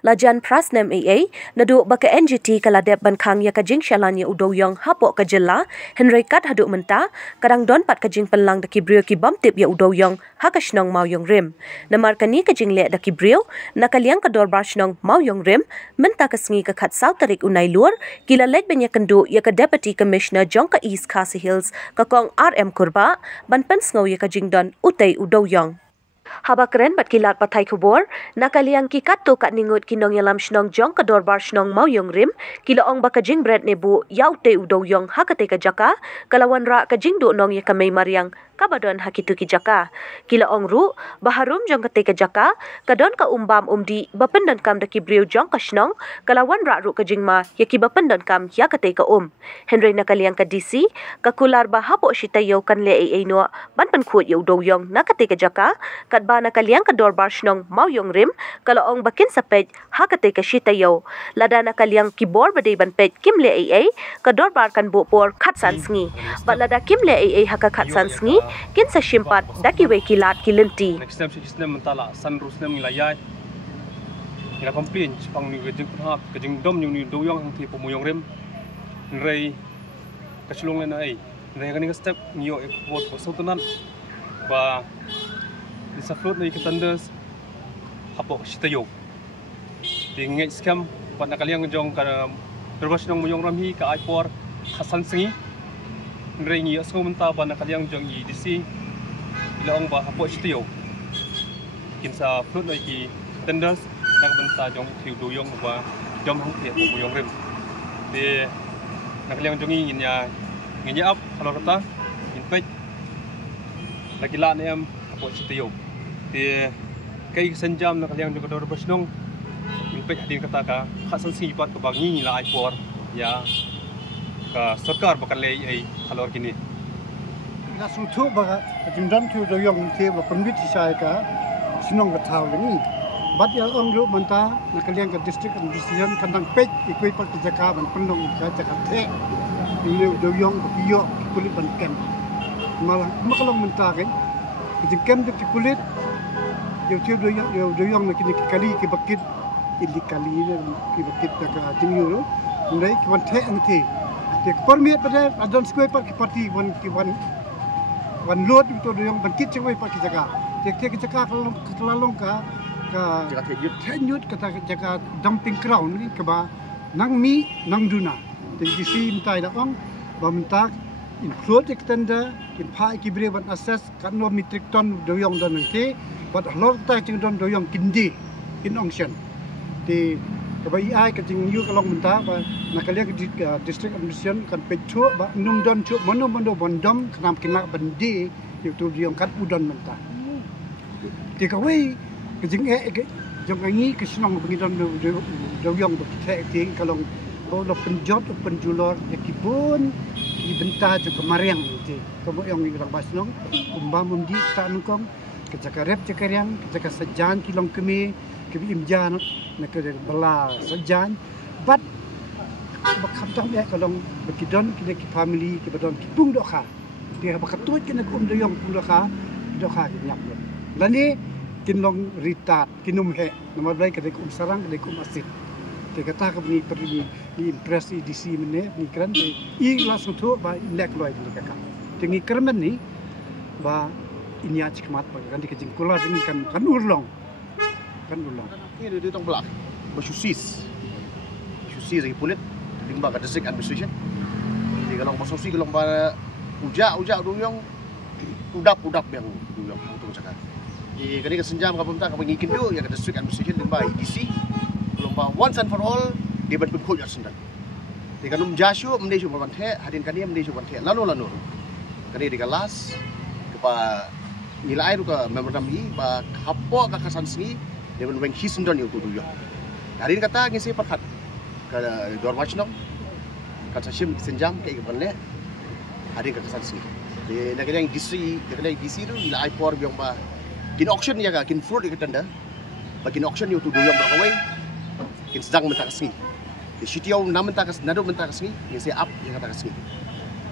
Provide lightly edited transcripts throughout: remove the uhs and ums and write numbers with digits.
Lajan Prasnem AA nadu baka NGT kaladep bankang ya kajing shalanya udoyong hapo kajela Henry kat haduk menta kadang don pat kajing penlang daki brio ki bam tip ya udoyong hakashnong mauyong rim namar kani kajing le daki brio nakaliang kador barshnong mauyong rim menta kasngi ka khat South Tarik unai lur kila lek benya kendu ya ka Deputy Commissioner Jongka East Khasi Hills ka kong RM Kurba ban pensngau ya kajing don utay udoyong haba keren bat kilat patai kubor nakaliang kikat tu kat ningut kinong yalam shnong jong kador bar shnong mauyong rim kila ong bakajing bread nebu yaute udoyong hakate ka jaka kalawan ra kajing du nong ya kamay mariang kabadon hakitu ki jaka kila ong ru baharum jong kate ka jaka kadon ka umbam umdi bapendan kam daki brio jong ka shnong kalawan ra ru kajing ma ya ki bapendan kam ya kate ka Henry nakaliang ka DC ka kular ba hapo shitayo kan le ai no ban pan khut yu doyong nakate ka jaka ba nakaliang ka dorbar shnong mauyong rim kalaong bakin sa pej hakate ka shitayo lada nakaliang kibor badai ban pej kimle ai ka dorbar kan bopor khatsan sngi balada kimle ai haka khatsan sngi kin sa shimpat daki we kilat kilinti next time system mentala san rusnem ngilayai ila complain pang ni gejing phak gejing dom ni doyong hang thi pomuyong rim rei kaslong le ai rei kan step nio ekbot ko sotunan ba sa float na ikitandas hapo shitayo tingay scam pat nakaliang jong ka berbas ng muyong ramhi ka ipor hasan singi nrengi aso menta pa nakaliang jong IDC ilaong ba hapo shitayo kin sa float na ikitandas nagbanta jong doyong ba jom hang tie muyong rim de nakaliang jong nginya up kalau kata input lagi la na am hapo shitayo di kay sanjam na kaliang juga dor basnong impek hadin kata ka khasan sipat ka bangi la ipor ya ka sarkar bakal lei ai halor kini na sutu ba jimdan tu do yong te ba permit sai ka sinong ka thau ni bat ya ong ru manta na kaliang ka district administration kandang pek ikoi pat jaka ban pendong ka jaka te ni do yong yo kulit ban kem malah makalong menta kan jengkem de kulit yo doyong na kini kali ke bakit ili kali ni ke bakit ka tingyo ndai ki wan the angti te permit pada adon square park party wan load to doyong bakit chewai park jaga te jaga kelalong ka jaga tenyut kata jaga dumping ground ni ke ba nang mi nang duna te disi mtai da ong ba mtak include extender in pai ki bre ban assess kan no metric ton doyong dan nangti but lor ta ching don doyong kindi in auction ti kabai ai ka ching yu kalong menta ba nakaliak district administration kan pechu ba num don chu mono bondom kanam kinak bandi yu tu doyong kat udon menta ti kawai ka ching jong ngi ka sinong bangi don doyong ba the ti kalong lo penjot penjulor yakibun ibenta ju kemariang ti komo yang ngi rang basnong umba mundi ta nungkong kecaka rep cekariang kecaka sejan kilong kemi imjan nak bela sejan but bakam tang ya kalong bekidon kini ki family ki badon ki pung dokha dia bakatut kini kum doyong pung dokha nyak lani kinlong ritat kinum he nomor baik kedek sarang kedek asit te kata ka ni pergi ni impress IDC mene ni kran i langsung tu ba lek loy ni kakak tingi kermen ni ba inya cikmat kan dikejing kula sini kan urlong ini dia tong belak bersusis lagi pulit limba ka district administration di kalau bersusis kalau ba ujak doyong udap yang doyong untuk cakap di kali kesenjam ka pemta ka pengikin tu ya ka district administration limba IDC kalau ba once and for all dia ban pun khojak sendan di kanum jashu mendeshu ban the hadin kan dia mendeshu ban the lalu kali di kelas kepa nilai tu ke memorandum ni ba hapo ka kasan sini dia ben weng hisundon yu tu yo hari ni kata ngisi perhat ke dormachnong kata sim senjam ke ikan le hari ka kasan sini de nak yang DC tu nilai por biang ba kin auction ya ka kin fruit ikatanda ba kin auction yu tu yo ba kawai kin sedang mentak sini di sitiau nam mentak nado mentak sini ngisi up yang kata sini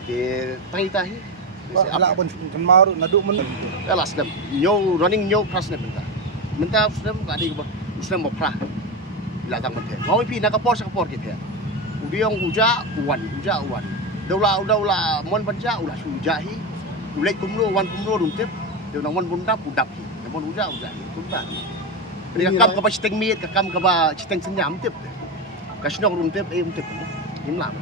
de tahi Ala pun kemaru naduk men. Alas dem. Nyo running nyo pras ne benta. Benta dem ka di ba. Usem mo pra. La tang mate. Mau pi nak kapor kita. Udiong uja uwan. Daula mon banja ulah sujahi. Ulai kumlo wan kumlo rumtep. Deu nang mon bundap udap. Mon uja. Bunda. Dia kam ka ba citeng miet ka kam ka ba citeng senyam tip. Ka sinong rumtep rumtep. Himlam.